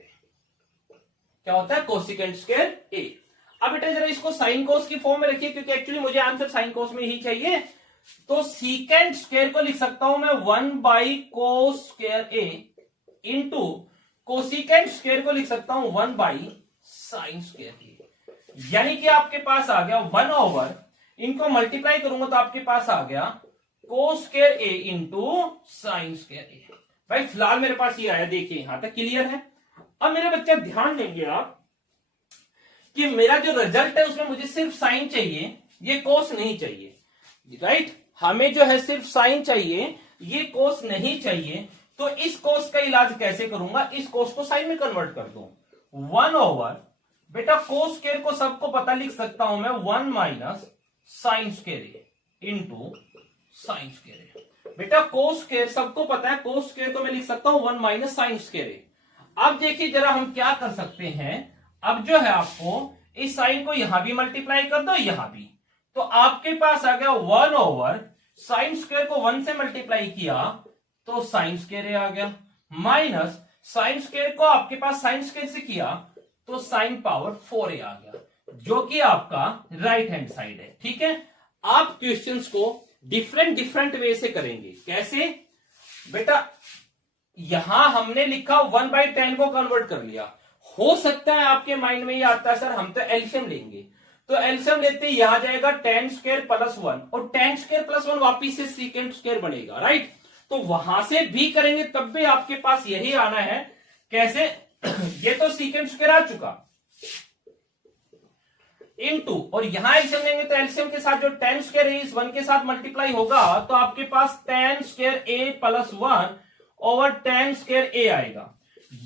क्या होता है कोसिकेंट स्क्वायर a। अब बेटा जरा इसको साइन कोस की फॉर्म में रखिए, क्योंकि एक्चुअली मुझे आंसर साइन कोस में ही चाहिए, तो सीकेंट स्क्वायर को लिख सकता हूं मैं one by cos square a into cosecant square को लिख सकता हूं 1/साइन स्क्वायर a, यानी कि आपके पास आ गया 1 ओवर, इनको मल्टीप्लाई करूंगा तो आपके पास आ गया cos square a into sine square a। भाई फिलहाल मेरे पास ये आया, देखिए यहां तक क्लियर है। अब मेरे बच्चे ध्यान देंगे आप कि मेरा जो रिजल्ट है उसमें मुझे सिर्फ साइन चाहिए, ये कोस नहीं चाहिए, राइट, हमें जो है सिर्फ साइन चाहिए, ये कोस नहीं चाहिए। तो इस कोस का इलाज कैसे करूंगा, इस कोस को साइन में कन्वर्ट कर दूं, 1 ओवर, बेटा कोस स्क्वायर को सबको पता लिख सकता हूं मैं 1 - sine square a, into sine square A. बेटा कोस स्क्वायर सबको पता है, कोस स्क्वायर को मैं लिख सकता हूं 1 माइनस साइन स्क्वायर ए। अब देखिए जरा हम क्या कर सकते हैं, अब जो है आपको इस साइन को यहां भी मल्टीप्लाई कर दो, यहां भी, तो आपके पास आ गया 1 ओवर साइन स्क्वायर को 1 से मल्टीप्लाई किया तो साइन स्क्वायर ए आ गया, माइनस साइन स्क्वायर को आपके पास साइन स्क्वायर से किया तो साइन पावर 4 ए आ गया, जो कि आपका राइट हैंड साइड है। ठीक है, आप क्वेश्चंस को डिफरेंट वे से करेंगे। कैसे बेटा, यहां हमने लिखा 1/10 को कन्वर्ट कर लिया, हो सकता है आपके माइंड में ये आता है सर हम तो एलसीएम लेंगे, तो एलसीएम लेते ही यहां जाएगा 10 स्क्वायर प्लस 1 और 10 स्क्वायर प्लस 1 वापिस से सेकेंड स्क्वायर बनेगा, राइट। तो वहां से भी करेंगे तब भी आपके पास यही आना है। कैसे ये तो सेकेंड स्क्वायर आ चुका इनटू, और यहां एलसीएम लेंगे तो एलसीएम के साथ जो 10 स्क्वायर ए इस 1 के साथ मल्टीप्लाई होगा तो आपके पास 10 square A plus 1 over 10 square A आएगा,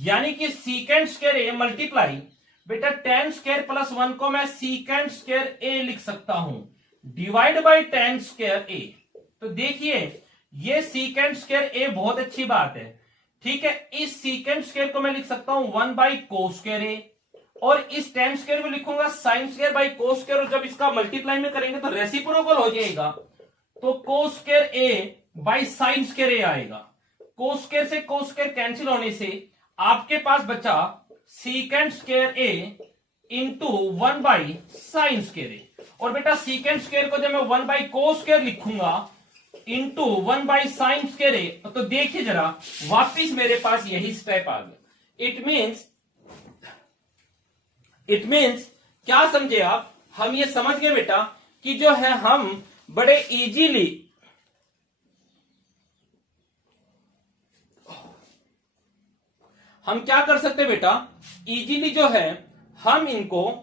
यानी कि सीकेंड स्क्वायर ए मल्टीप्लाई, बेटा 10 स्क्वायर प्लस 1 को मैं सीकेंड स्क्वायर ए लिख सकता हूं डिवाइड बाय 10 स्क्वायर ए। तो देखिए ये सीकेंड स्क्वायर ए बहुत अच्छी बात है, ठीक है। इस सीकेंड स्क्वायर को मैं लिख सकता हूं 1 बाई कोस स्क्वायर ए, और इस 10 स्क्वायर को लिखूंगा sign square by cos square, और जब इसका मल्टीप्लाई में करेंगे तो रेसिप्रोकल हो जाएगा, तो cos square A by sine square A आएगा। कोस स्क्वायर से कोस स्क्वायर कैंसिल होने से आपके पास बचा secant square A into 1 by sine square A, और बेटा सीकेंड स्क्वायर को जब मैं 1 बाई कोस स्क्वायर लिखूंगा into 1 by sine square A, तो देखिए जरा वापिस मेरे पास यही स्टेप आ गया। इट मीन्स क्या समझे आप, हम ये समझ गए बेटा कि जो है हम बड़े इजीली हम क्या कर सकते बेटा, इजीली जो है हम इनको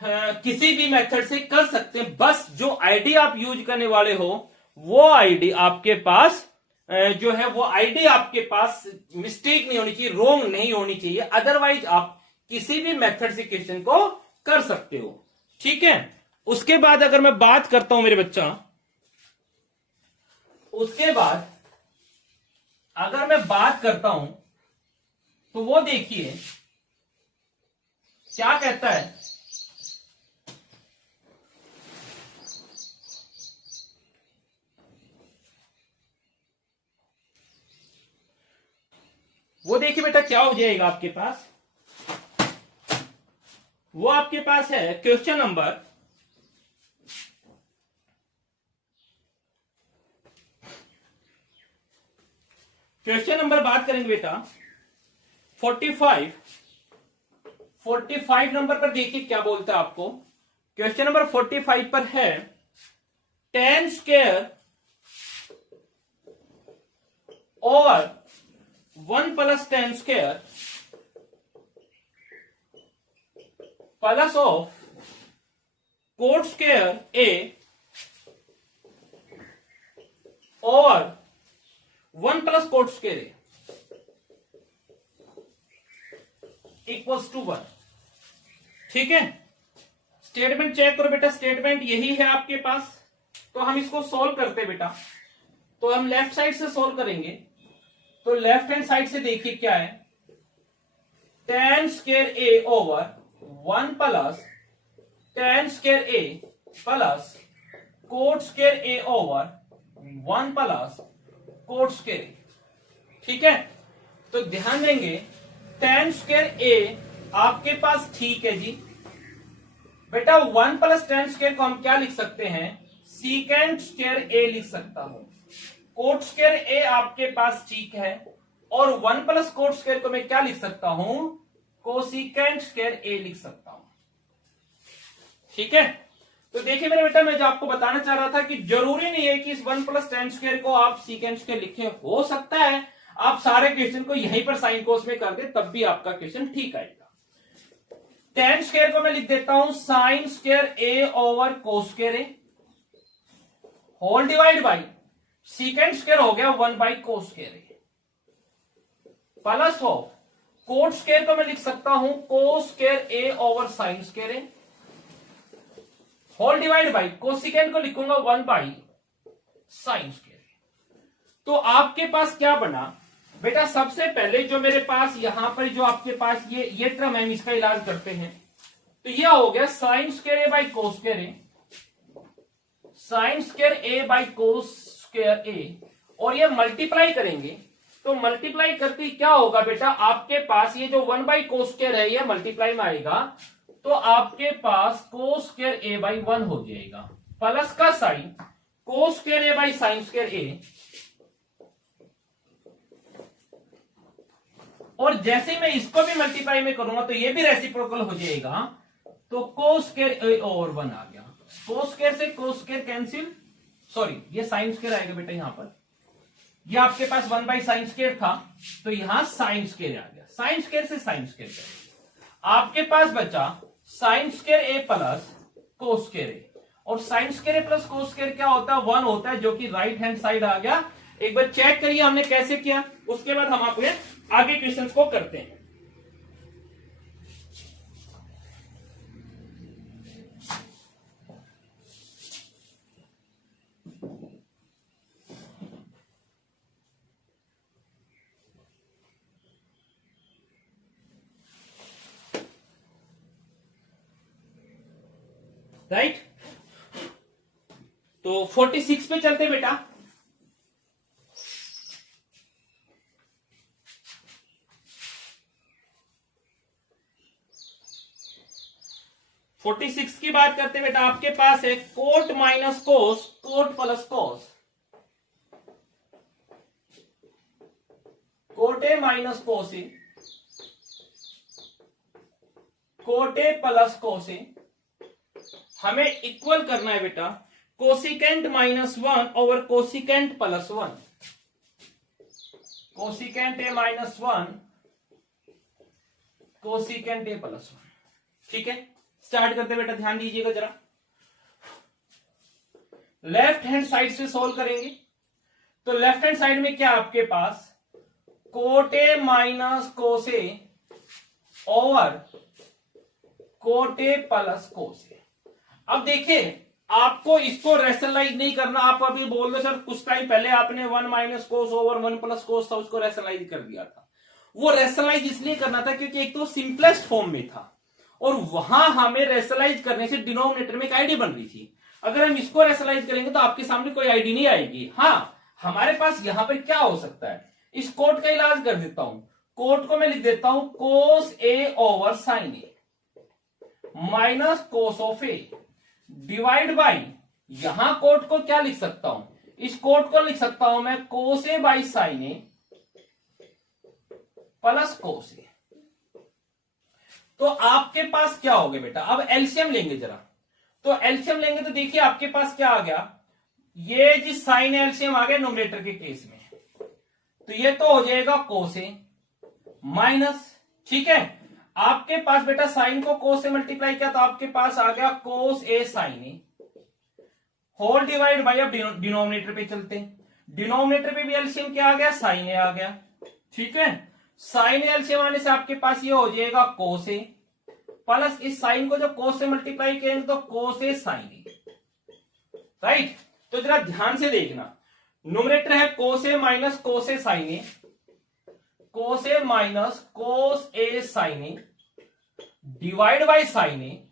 किसी भी मेथड से कर सकते हैं। बस जो आईडी आप यूज करने वाले हो वो आईडी आपके पास जो है वो आईडी आपके पास मिस्टेक नहीं होनी चाहिए, रोंग नहीं होनी चाहिए, अदरवाइज आप किसी भी मेथड से क्वेश्चन को कर सकते हो। ठीक है, उसके बाद अगर मैं बात करता हूं मेरे बच्चा, उसके बाद अगर मैं बात करता हूं तो वो देखिए क्या कहता है, वो देखिए बेटा क्या हो जाएगा आपके पास, वो आपके पास है क्वेश्चन नंबर बात करेंगे बेटा 45 नंबर पर देखिए क्या बोलता है आपको। क्वेश्चन नंबर 45 पर है 10 square over 1 plus 10 square plus of cot square A और 1 plus cot square A equals to 1। ठीक है, स्टेटमेंट चेक करो बेटा, स्टेटमेंट यही है आपके पास। तो हम इसको सोल्व करते हैं बेटा, तो हम लेफ्ट साइड से सोल्व करेंगे। तो लेफ्ट हैंड साइड से देखिए क्या है, 10 square A over 1 plus 10 square A plus cot square A over 1 plus cot square A. ठीक है, तो ध्यान देंगे 10 स्क्वायर ए आपके पास ठीक है जी बेटा, 1 प्लस 10 स्क्वायर को हम क्या लिख सकते हैं, सीकेंड स्क्वायर ए लिख सकता हूं। कोट स्क्वायर ए आपके पास ठीक है, और 1 प्लस कोट स्क्वायर को मैं क्या लिख सकता हूं, कोसिकेंड स्क्वायर ए लिख सकता हूं। ठीक है, तो देखिए मेरे बेटा मैं जो आपको बताना चाह रहा था कि जरूरी नहीं है कि इस 1 प्लस 10 स्क्वायर को आप सीकेंड स्क्वायर लिखे, हो सकता है आप सारे क्वेश्चन को यहीं पर साइन कोस में कर दे तब भी आपका क्वेश्चन ठीक आएगा। 10 स्क्वायर को मैं लिख देता हूं sine square A over cos square A whole divide by secant square हो गया 1 by cos square A plus of cot square को मैं लिख सकता हूं cos square A over sine square A whole divide by cosecant को लिखूंगा 1 by sine square. तो आपके पास क्या बना बेटा, सबसे पहले जो मेरे पास यहां पर जो आपके पास ये टर्म है, इसका इलाज करते हैं। तो यह हो गया sine square A by cos square A, sine square A by cos square A, और ये मल्टीप्लाई करेंगे। तो मल्टीप्लाई करके क्या होगा बेटा, आपके पास ये जो 1 बाई कोस स्क्वायर है ये मल्टीप्लाई में आएगा, तो आपके पास कोस स्क्वायर ए बाई 1 हो जाएगा, प्लस का sine cos square A by sine square A, और जैसे मैं इसको भी मल्टीप्लाई में करूंगा तो ये भी रेसिप्रोकल हो जाएगा, तो कोस स्क्वायर ए ओवर 1 आ गया। कोस स्क्वायर से कोस स्क्वायर कैंसिल, सॉरी ये साइन स्क्वायर आएगा बेटा, यहां पर ये आपके पास 1 बाई साइन स्क्वायर था, तो यहां साइन स्क्वायर आ गया, साइन स्क्वायर से साइन स्क्वायर आपके पास बचा sign square A plus cos square A, और sign square A plus cos square क्या होता है, 1 होता है, जो कि राइट हैंड साइड आ गया। एक बार चेक करिए हमने कैसे किया, उसके बाद हम आपके आगे क्वेश्चंस को करते हैं। राइट, तो 46 पे चलते बेटा। फोर्टी सिक्स की बात करते बेटा, आपके पास है cot minus cos, cot plus cos, cot A minus cos A, cot A plus cos A, हमें इक्वल करना है बेटा cosecant minus 1 over cosecant plus 1, cosecant A minus 1 cosecant A plus 1। ठीक है, स्टार्ट करते बेटा, ध्यान दीजिएगा जरा। लेफ्ट हैंड साइड से सोल्व करेंगे, तो लेफ्ट हैंड साइड में क्या आपके पास cot A minus cos A over cot A plus cos ए। अब देखिए, आपको इसको रैशनलाइज नहीं करना, आप अभी बोल रहे सर कुछ टाइम पहले आपने 1 माइनस कोस ओवर 1 प्लस कोस था उसको रैशनलाइज कर दिया था। वो रैशनलाइज इसलिए करना था क्योंकि एक तो सिंपलेस्ट फॉर्म में था, और वहां हमें रैशनलाइज करने से डिनोमिनेटर में एक आईडी बन रही थी। अगर हम इसको रैशनलाइज करेंगे तो आपके सामने कोई आईडी नहीं आएगी। हाँ, हमारे पास यहां पर क्या हो सकता है, इस कोट का इलाज कर देता हूं। कोट को मैं लिख देता हूं cos A over sine A minus cos of A divide by, यहां कोट को क्या लिख सकता हूं, इस कोट को लिख सकता हूं मैं cos A by sine A plus cos A. तो आपके पास क्या हो गया बेटा, अब एलसीएम लेंगे जरा, तो एलसीएम लेंगे तो देखिए आपके पास क्या आ गया, ये जी साइन एलसीएम आ गया न्यूमरेटर के केस में, तो ये तो हो जाएगा कोस ए माइनस, ठीक है, आपके पास बेटा साइन को कोस से मल्टीप्लाई किया तो आपके पास आ गया cos A sine A whole divide by, अब डिनोमिनेटर पे चलते हैं, डिनोमिनेटर पे भी एलसीएम क्या आ गया, साइन ए आ गया। ठीक है, साइन ए एलसीएम आने से आपके पास ये हो जाएगा कोस ए प्लस इस साइन को जो कोस से मल्टीप्लाई करेंगे तो कोस ए साइन ए। राइट, तो जरा ध्यान से देखना, न्यूमरेटर है cos A minus cos A sine A, cos A minus cos A sine A divide by sine A,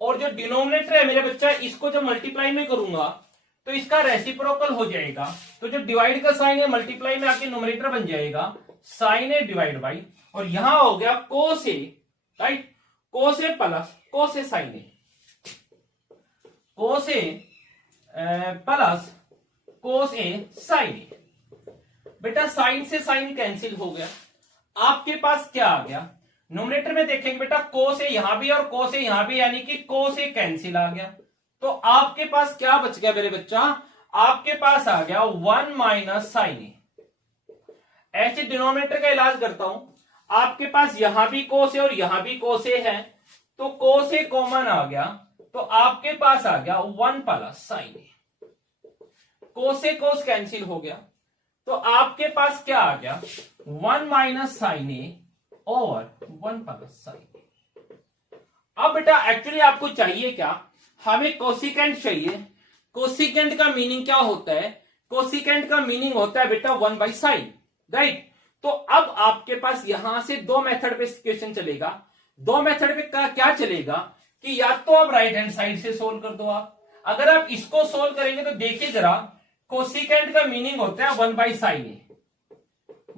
और जो डिनोमिनेटर है मेरे बच्चा इसको जब मल्टीप्लाई में करूंगा तो इसका रेसिप्रोकल हो जाएगा, तो जो डिवाइड का साइन है मल्टीप्लाई में आके न्यूमरेटर बन जाएगा साइन ए डिवाइड बाई, और यहां हो गया cos A, right, cos A plus cos A sine A, cos A plus cos A sine ए। बेटा साइन से साइन कैंसिल हो गया, आपके पास क्या आ गया, न्यूमरेटर में देखेंगे बेटा कोस ए यहां भी और कोस ए यहां भी, यानी कि कोस ए कैंसिल आ गया, तो आपके पास क्या बच गया मेरे बच्चा, आपके पास आ गया 1 माइनस साइन ए। ऐसे डिनोमिनेटर का इलाज करता हूं, आपके पास यहां भी कोस ए और यहां भी कोस ए है, तो कोस ए कॉमन आ गया, तो आपके पास आ गया 1 plus sine A, cos A cos cancel हो गया, तो आपके पास क्या आ गया 1 माइनस साइन ए और 1 प्लस साइन ए। अब बेटा एक्चुअली आपको चाहिए क्या, हमें कोसिकेंट चाहिए। कोसिकेंट का मीनिंग क्या होता है? कोसिकेंट का मीनिंग होता है बेटा 1/sin, राइट। तो अब आपके पास यहां से दो मेथड पे क्वेश्चन चलेगा। दो मेथड पे क्या चलेगा कि या तो आप राइट हैंड साइड से सोल्व कर दो। आप अगर आप इसको सोल्व करेंगे तो देखिए जरा, कोसिकेंट का मीनिंग होता है 1/sin ए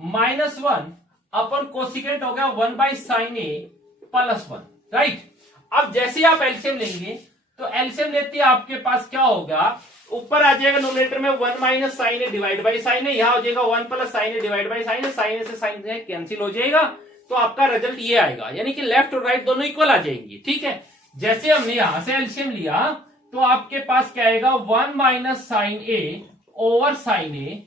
-1 अपन कोसिकेंट हो गया 1/sin ए +1, राइट। अब जैसे आप एलसीएम लेंगे तो एलसीएम लेते आपके पास क्या होगा, ऊपर आ जाएगा नोमिनेटर में 1 - sin A divide by sine A, यहां हो जाएगा 1 + sin A divide by sine A, sine A से साइन ए कैंसिल हो जाएगा, तो आपका रिजल्ट ये आएगा, यानी कि लेफ्ट और राइट दोनों इक्वल आ जाएंगे। ठीक है, जैसे हमने यहां से एलसीएम लिया तो आपके पास क्या आएगा 1 - sin A over sin A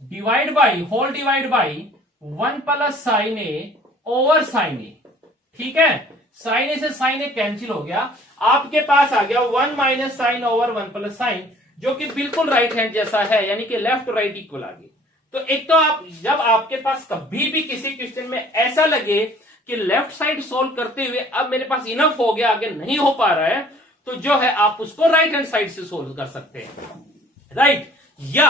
divide by whole divide by 1 + sin A over sin A. ठीक है, sin ए से sin ए कैंसिल हो गया, आपके पास आ गया 1 - sin ओवर 1 + sin, जो कि बिल्कुल राइट हैंड जैसा है, यानी कि लेफ्ट और राइट इक्वल आ गए। तो एक तो आप जब आपके पास कभी भी किसी क्वेश्चन में ऐसा लगे कि लेफ्ट साइड सोल्व करते हुए अब मेरे पास इनफ हो गया, आगे नहीं हो पा रहा है, तो जो है आप उसको राइट हैंड साइड से सोल्व कर सकते हैं, राइट। या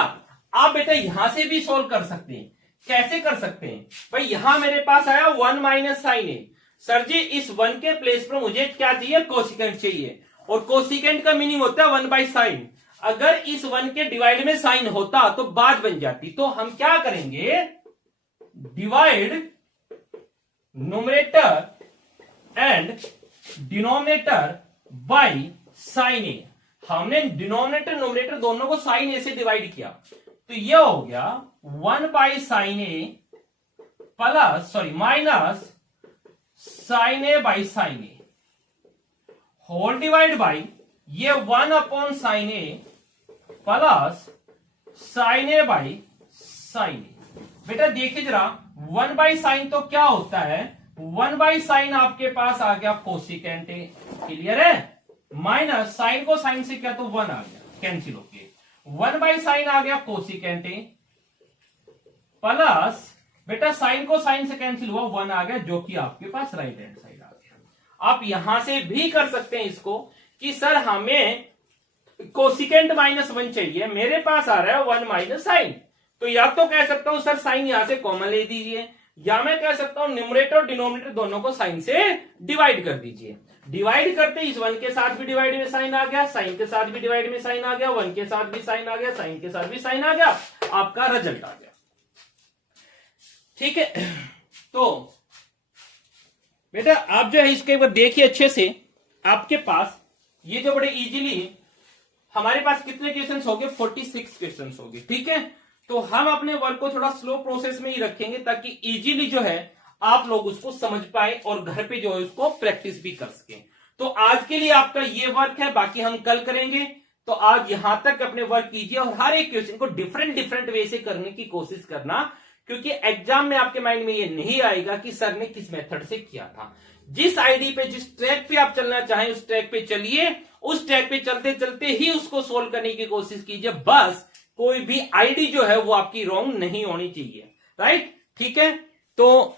आप बेटा यहां से भी सोल्व कर सकते हैं। कैसे कर सकते हैं भाई? यहां मेरे पास आया 1 - sin ए, सर जी इस 1 के प्लेस पर मुझे क्या चाहिए? कोसिकेंट चाहिए, और कोसिकेंट का मीनिंग होता है 1/sin। अगर इस 1 के डिवाइड में साइन होता तो बात बन जाती, तो हम क्या करेंगे, divide numerator and denominator by sine A. हमने डिनोमिनेटर न्यूमरेटर दोनों को साइन ए से डिवाइड किया, तो यह हो गया 1/sin A minus sin a by sin A whole divide by ये 1/sin a plus sin a by sin A. बेटा देखिए जरा, 1/sin तो क्या होता है, 1/sin आपके पास आ गया कोसिकेंट ए, क्लियर है, माइनस साइन को साइन से क्या तो 1 आ गया, कैंसिल हो गया, 1/sin आ गया कोसिकेंट ए प्लस बेटा साइन को साइन से कैंसिल हुआ 1 आ गया, जो कि आपके पास राइट हैंड साइड आ गया। आप यहां से भी कर सकते हैं इसको कि सर हमें कोसिकेंट -1 चाहिए, मेरे पास आ रहा है 1 - sin, तो या तो कह सकता हूं सर साइन यहां से कॉमन ले दीजिए, या मैं कह सकता हूं न्यूमरेटर और डिनोमिनेटर दोनों को साइन से डिवाइड कर दीजिए। डिवाइड करते इस 1 के साथ भी डिवाइड में साइन आ गया, साइन के साथ भी डिवाइड में साइन आ गया, 1 के साथ भी साइन आ गया, साइन के साथ भी साइन आ गया, आपका रिजल्ट आ गया। ठीक है, तो बेटा आप जो है इसके एक बार देखिए अच्छे से, आपके पास ये जो बड़े इजीली हमारे पास कितने क्वेश्चंस हो गए, 46 क्वेश्चंस हो गए। ठीक है, तो हम अपने वर्क को थोड़ा स्लो प्रोसेस में ही रखेंगे ताकि इजीली जो है आप लोग उसको समझ पाए और घर पे जो है उसको प्रैक्टिस भी कर सकें। तो आज के लिए आपका ये वर्क है, बाकी हम कल करेंगे। तो आज यहां तक अपने वर्क कीजिए और हर एक क्वेश्चन को डिफरेंट वे से करने की कोशिश करना, क्योंकि एग्जाम में आपके माइंड में ये नहीं आएगा कि सर ने किस मेथड से किया था। जिस आईडी पे, जिस ट्रैक पे आप चलना चाहें उस ट्रैक पे चलिए, उस ट्रैक पे चलते चलते ही उसको सोल्व करने की कोशिश कीजिए। बस कोई भी आईडी जो है वो आपकी रॉन्ग नहीं होनी चाहिए, राइट। ठीक है, तो